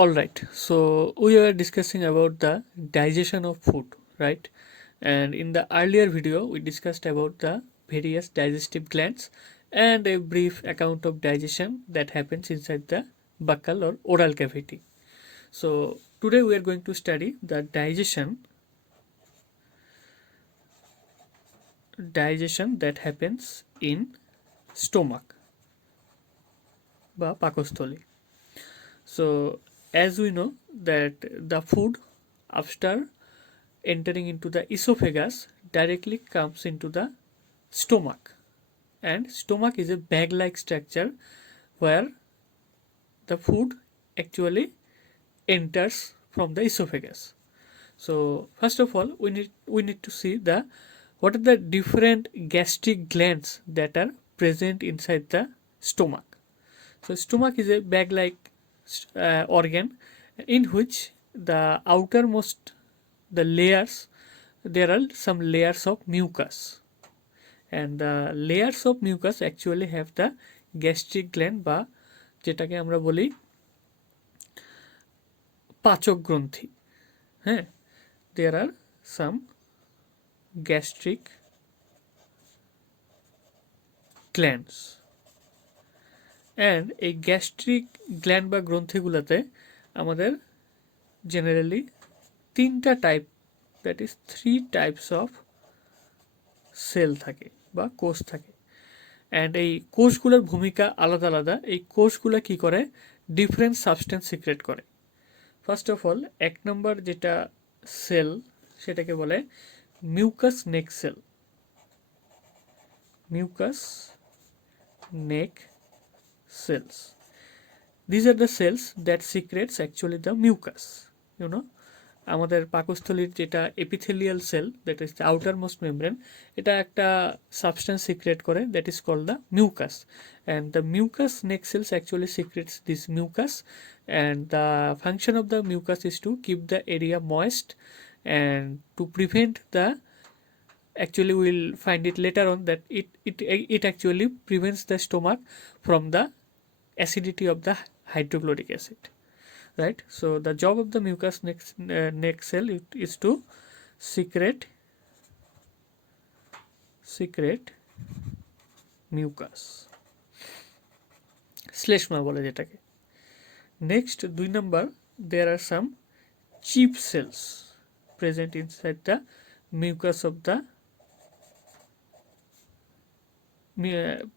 All right, so we were discussing about the digestion of food, right? And in the earlier video, we discussed about the various digestive glands and a brief account of digestion that happens inside the buccal or oral cavity. So today we are going to study the digestion that happens in stomach বা পাকস্থলী. So as we know that the food after entering into the esophagus directly comes into the stomach, and stomach is a bag like structure where the food actually enters from the esophagus. So first of all we need to see the what are the different gastric glands that are present inside the stomach. So stomach is a bag like organ in which the outermost the layers, there are some layers of mucus, and the layers of mucus actually have the gastric gland বা যেটাকে আমরা বলি পাচক গ্রন্থি. হ্যাঁ, there are some gastric glands, and এই gastric gland বা গ্রন্থিগুলোতে আমাদের জেনারেলি তিনটা type, that is three types of cell থাকে বা কোষ থাকে। অ্যান্ড এই কোষগুলোর ভূমিকা আলাদা আলাদা। এই কোষগুলো কি করে, ডিফারেন্ট সাবস্টেন্স সিক্রেট করে। ফার্স্ট অফ অল এক নম্বর যেটা সেল সেটাকে বলে mucous neck cell. Mucous neck cells. These are the cells that secretes actually the mucus. You know, আমাদের পাকস্থলীর যেটা epithelial cell, that is the outer most membrane, এটা একটা সাবস্টেন্স সিক্রেট করে, that is called the mucus. And the mucous neck cells actually secretes this mucus, and the function of the mucus is to keep the area moist and to prevent the, actually we'll find it later on that it actually prevents the stomach from the acidity of the hydrochloric acid, right? So the job of the mucus neck cell is to secrete mucus, শ্লেষ্মা বলে যেটাকে। Next 2 number, there are some chief cells present inside the mucus of the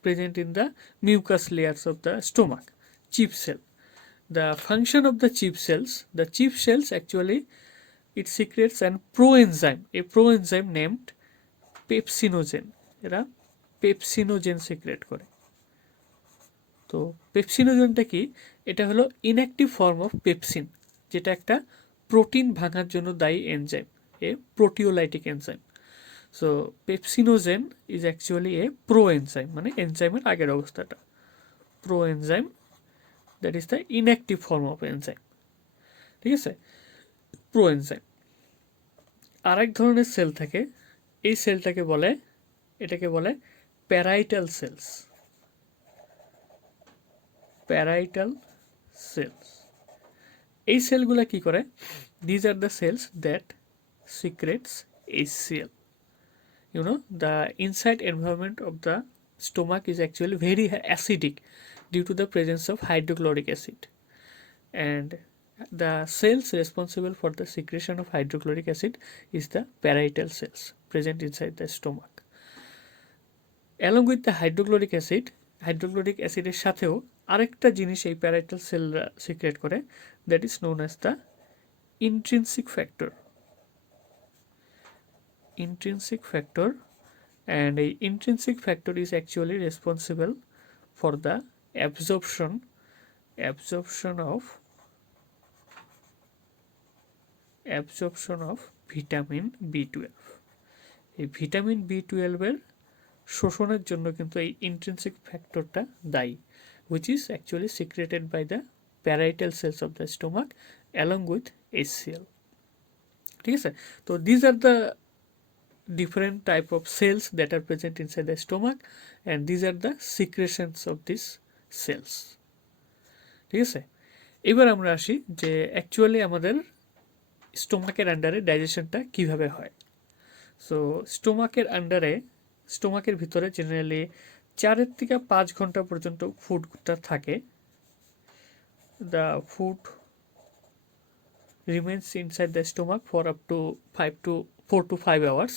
present in the mucus layers of the stomach. Chief cell, the function of the chief cells actually it secretes an proenzyme, a proenzyme named pepsinogen. এরা pepsinogen secret করে। তো পেপসিনোজেনটা কি, এটা হলো inactive form of pepsin, যেটা একটা protein ভাঙার জন্য দায়ী enzyme, a proteolytic enzyme. So pepsinogen is actually a proenzyme, মানে এনজাইমের আগের অবস্থাটা proenzyme, that is the inactive form of enzyme. ঠিক আছে, প্রোএনজাইম। আরেক ধরনের সেল থাকে, এই সেলটাকে বলে, এটাকে বলে প্যারাইটাল সেলস। প্যারাইটাল সেলস, এই সেলগুলা কি করে, these are the cells that secretes HCl. You know, the inside environment of the stomach is actually very acidic due to the presence of hydrochloric acid, and the cells responsible for the secretion of hydrochloric acid is the parietal cells present inside the stomach. Along with the hydrochloric acider সাথেও আরেকটা জিনিস এই parietal সেলরা secret করে, that is known as the intrinsic factor. And a intrinsic factor is actually responsible for the absorption of vitamin B12. এই vitamin B12 এর শোষণের জন্য কিন্তু এই ইন্ট্রিনসিক ফ্যাক্টরটা দায়ী, which is actually secreted by the parietal cells of the stomach along with HCl. ঠিক আছে, তো these are the different type of cells that are present inside the stomach, and these are the secretions of these cells. ঠিক আছে, এবার আমরা আসি যে actually আমাদের স্টোমাকের আন্ডারে ডাইজেশনটা কিভাবে হয়। সো স্টোমাকের ভিতরে জেনারেলি 4 থেকে 5 ঘন্টা পর্যন্ত ফুডটা থাকে। The food remains inside the stomach for up to 4 to 5 hours.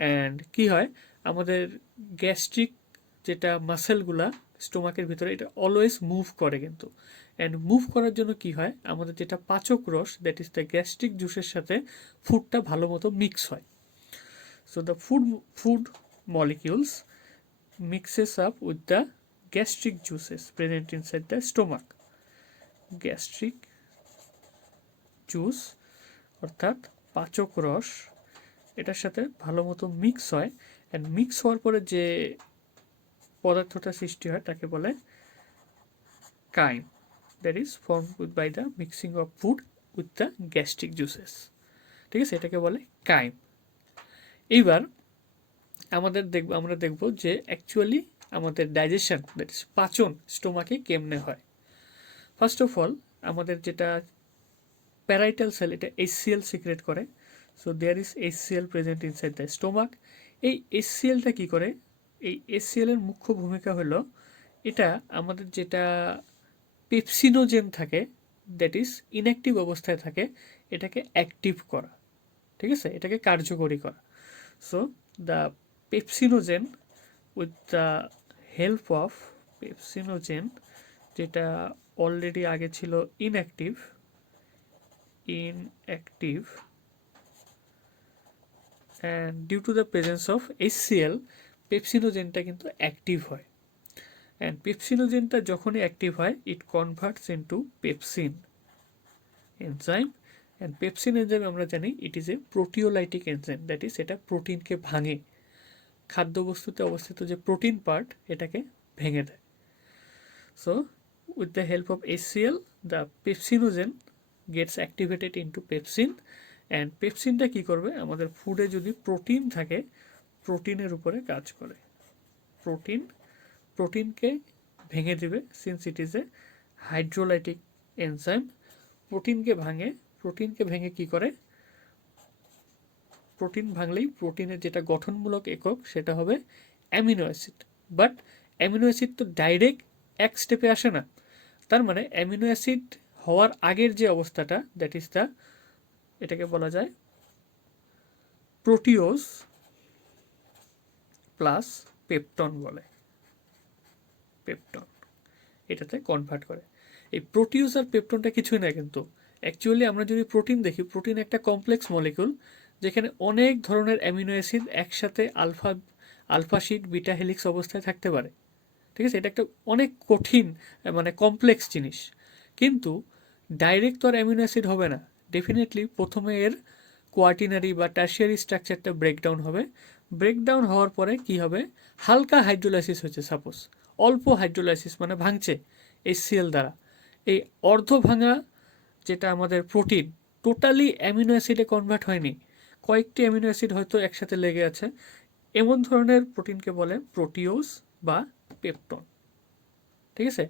And কী হয়, আমাদের গ্যাস্ট্রিক যেটা মাসেলগুলা স্টোমাকের ভিতরে, এটা অলওয়েজ মুভ করে কিন্তু। অ্যান্ড মুভ করার জন্য কি হয়, আমাদের যেটা পাচক রস, দ্যাট ইজ দ্য গ্যাস্ট্রিক জুসের সাথে ফুডটা ভালো মতো মিক্স হয়। So the food molecules mixes up with the gastric juices present inside the stomach. Gastric juice অর্থাৎ পাচক রস এটার সাথে ভালো মতো মিক্স হয়। অ্যান্ড মিক্স হওয়ার পরে যে পদার্থটা সৃষ্টি হয় তাকে বলে chyme, that is form by the mixing of food with the gastric juices. ঠিক আছে, এটাকে বলে কাইম। এইবার আমরা দেখব যে অ্যাকচুয়ালি আমাদের ডাইজেশন, দ্যাট ইজ পাচন স্টোমাকে কেমনে হয়। ফার্স্ট অফ অল আমাদের যেটা প্যারাইটাল সেল, এটা HCl সিক্রেট করে। So there is HCl present inside the stomach. এই HClটা কি করে, এই HCl এর মুখ্য ভূমিকা হলো এটা আমাদের যেটা পেপসিনোজেন থাকে, দ্যাট ইজ ইনঅ্যাক্টিভ অবস্থায় থাকে, এটাকে অ্যাক্টিভ করা। ঠিক আছে, এটাকে কার্যকরী করা। So the pepsinogen with the help of pepsinogen, যেটা অলরেডি আগে ছিল inactive and due to the presence of HCl পেপসিনোজেনটা কিন্তু অ্যাক্টিভ হয়। অ্যান্ড পেপসিনোজেনটা যখনই অ্যাক্টিভ হয়, it converts into pepsin enzyme. And pepsin enzyme আমরা জানি it is a proteolytic enzyme, that is এটা প্রোটিনকে ভাঙে, খাদ্যবস্তুতে অবস্থিত যে প্রোটিন পার্ট এটাকে ভেঙে দেয়। So with the help of HCl the pepsinogen gets activated into pepsin. And পেপসিনটা কী করবে, আমাদের ফুডে যদি প্রোটিন থাকে প্রোটিনের উপরে কাজ করে। প্রোটিনকে ভেঙে দিবে, since it is a hydrolytic enzyme. প্রোটিনকে ভেঙে কি করে, প্রোটিন ভাঙলেই প্রোটিনের যেটা গঠনমূলক একক সেটা হবে amino acid. But amino acid তো ডাইরেক্ট এক স্টেপে আসে না। তার মানে অ্যামিনো অ্যাসিড হওয়ার আগের যে অবস্থাটা, দ্যাট ইজ দ্য, এটাকে বলা যায় প্রোটিওজ প্লাস পেপটন বলে। পেপটন এটাতে কনভার্ট করে। এই প্রোটিওজ আর পেপটনটা কিছুই না কিন্তু। অ্যাকচুয়ালি আমরা যদি প্রোটিন দেখি, প্রোটিন একটা কমপ্লেক্স মলিকুল যেখানে অনেক ধরনের অ্যামিনো অ্যাসিড একসাথে আলফা শিট বিটা হেলিক্স অবস্থায় থাকতে পারে। ঠিক আছে, এটা একটা অনেক কঠিন মানে কমপ্লেক্স জিনিস। কিন্তু ডাইরেক্ট তো আর অ্যামিনো অ্যাসিড হবে না। ডেফিনেটলি প্রথমে এর কোয়ার্টিনারি বা টার্সিয়ারি স্ট্রাকচারটা ব্রেকডাউন হবে। ব্রেকডাউন হওয়ার পরে কি হবে, হালকা হাইড্রোলাইসিস হচ্ছে, সাপোজ অল্প হাইড্রোলাইসিস মানে ভাঙছে HCl দ্বারা। এই অর্ধ ভাঙা যেটা আমাদের প্রোটিন টোটালি অ্যামিনো অ্যাসিডে কনভার্ট হয়নি, কয়েকটি অ্যামিনো অ্যাসিড হয়তো একসাথে লেগে আছে, এমন ধরনের প্রোটিনকে বলে প্রোটিওজ বা পেপটন। ঠিক আছে,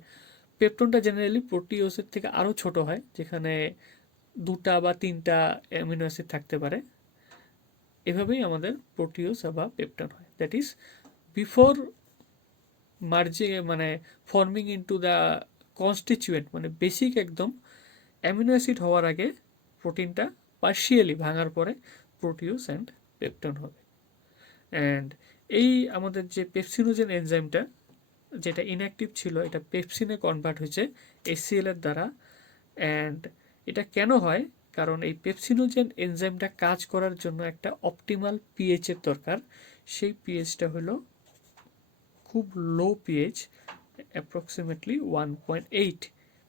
পেপটনটা জেনারেলি প্রোটিওজের থেকে আরও ছোট হয়, যেখানে 2টা বা 3টা অ্যামিনো অ্যাসিড থাকতে পারে। এভাবেই আমাদের প্রোটিওজ বা পেপটন হয়। দ্যাট ইজ বিফোর মার্জিং মানে ফর্মিং ইনটু দ্য কনস্টিটিউয়েন্ট, মানে বেসিক একদম অ্যামিনো অ্যাসিড হওয়ার আগে প্রোটিনটা পার্শিয়ালি ভাঙার পরে প্রোটিওজ অ্যান্ড পেপটন হবে। অ্যান্ড এই আমাদের যে পেপসিনোজেন এনজাইমটা যেটা ইনঅ্যাক্টিভ ছিল, এটা পেপসিনে কনভার্ট হয়েছে HCl এর দ্বারা। অ্যান্ড এটা কেন হয়, কারণ এই পেপসিনোজেন এনজাইমটা কাজ করার জন্য একটা অপটিমাল পিএইচ এর দরকার। সেই পিএইচটা হলো খুব লো পিএইচ, অ্যাপ্রক্সিমেটলি 1.8,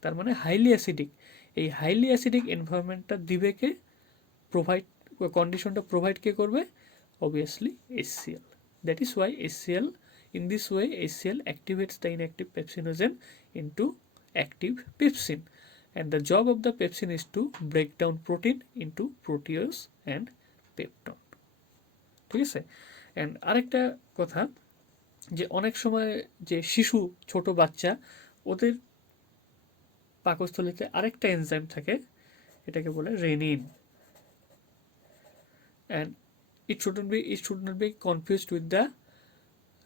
তার মানে হাইলি অ্যাসিডিক। এই হাইলি অ্যাসিডিক এনভায়রনমেন্টটা দিবে কে, প্রোভাইড কন্ডিশনটা প্রোভাইড কে করবে, obviously HCl. That is why HCl, in this way HCl activates the inactive pepsinogen into active pepsin, and the job of the pepsin is to break down protein into protease and peptone. ঠিক আছে, and আরেকটা কথা, যে অনেক সময় যে শিশু ছোট বাচ্চা, ওদের পাকস্থলীতে আরেকটা এনজাইম থাকে, এটাকে বলে renin. And it should not be confused with the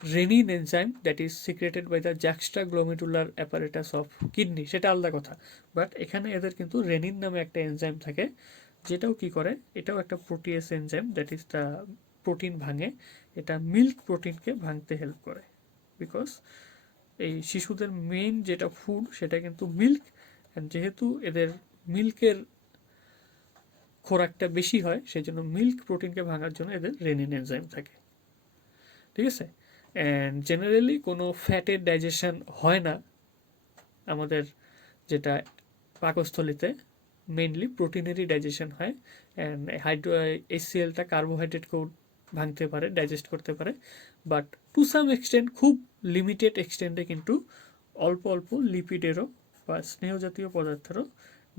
renin enzyme that is secreted by the juxtaglomerular apparatus of kidney, সেটা আলাদা কথা। বাট এখানে এদের কিন্তু রেনিন নামে একটা এনজাইম থাকে, যেটাও কি করে, এটাও একটা protease enzyme, that is the protein ভাঙে, এটা মিল্ক প্রোটিনকে ভাঙতে হেল্প করে। বিকজ এই শিশুদের মেইন যেটা ফুড সেটা কিন্তু মিল্ক, অ্যান্ড যেহেতু এদের মিল্কের খোরাকটা বেশি হয়, সেই জন্য মিল্ক প্রোটিনকে ভাঙার জন্য এদের রেনিন এনজাইম থাকে। ঠিক আছে। অ্যান্ড জেনারেলি কোনো ফ্যাটের ডাইজেশন হয় না আমাদের যেটা পাকস্থলীতে, মেইনলি প্রোটিনেরই ডাইজেশন হয়। অ্যান্ড HClটা কার্বোহাইড্রেটকেও ভাঙতে পারে, ডাইজেস্ট করতে পারে, বাট টু সাম এক্সটেন্ট, খুব লিমিটেড এক্সটেন্টে কিন্তু অল্প অল্প লিপিডেরও বা স্নেহ জাতীয় পদার্থেরও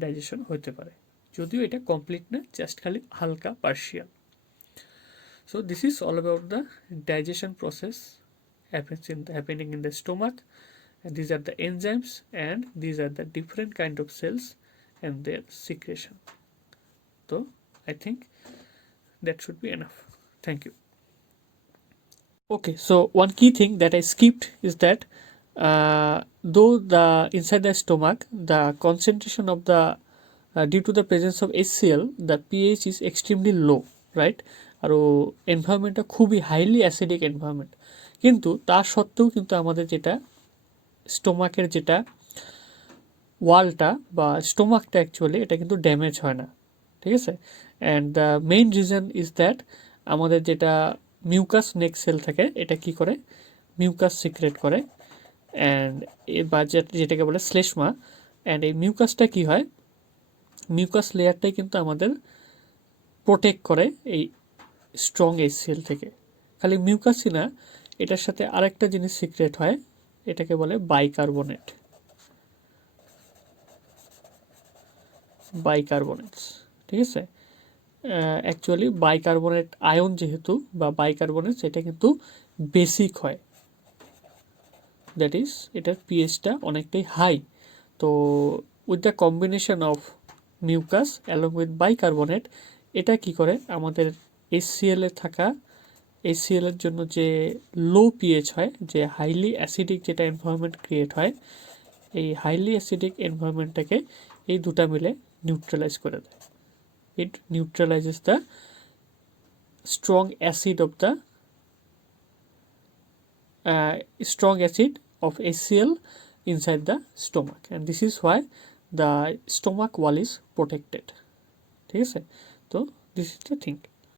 ডাইজেশন হতে পারে, যদিও এটা কমপ্লিট না, জাস্ট খালি হালকা partial. So this is all about the digestion process happening in the stomach, and these are the enzymes, and these are the different kind of cells and their secretion. So I think that should be enough. Thank you. Okay, so one key thing that I skipped is that though the inside the stomach the concentration of the due to the presence of HCl, the pH is extremely low, right? আরও এনভায়রনমেন্টটা খুবই highly acidic environment, কিন্তু তা সত্ত্বেও কিন্তু আমাদের যেটা স্টোমাকের যেটা ওয়ালটা বা স্টোমাকটা অ্যাকচুয়ালি এটা কিন্তু ড্যামেজ হয় না। ঠিক আছে। And the main reason is that আমাদের যেটা মিউকাস নেক সেল থাকে, এটা কি করে, মিউকাস সিক্রেট করে, অ্যান্ড বা যেটাকে বলে শ্লেষ্মা। অ্যান্ড এই মিউকাসটা কি হয়, মিউকাস লেয়ারটাই কিন্তু আমাদের প্রোটেক্ট করে এই স্ট্রং HCl থেকে। খালি মিউকাসই না, এটার সাথে আরেকটা জিনিস সিক্রেট হয়, এটাকে বলে বাইকার্বনেটস। ঠিক আছে। অ্যাকচুয়ালি বাইকার্বনেট আয়ন যেহেতু বা বাইকার্বনেটস, এটা কিন্তু বেসিক হয়, দ্যাট ইজ এটার পিএইচটা অনেকটাই হাই। তো with the combination of mucus along with bicarbonate, এটা কি করে আমাদের HCl এ থাকা, HCl এর জন্য যে লো পিএইচ হয়, যে হাইলি অ্যাসিডিক যেটা এনভায়রনমেন্ট ক্রিয়েট হয়, এই হাইলি অ্যাসিডিক এনভায়রনমেন্টটাকে এই দুটা মিলে নিউট্রালাইজ করে দেয়। It neutralizes the strong acid of the strong acid of HCl inside the stomach, and this is why the stomach wall is protected. ঠিক আছে। তো this is the thing.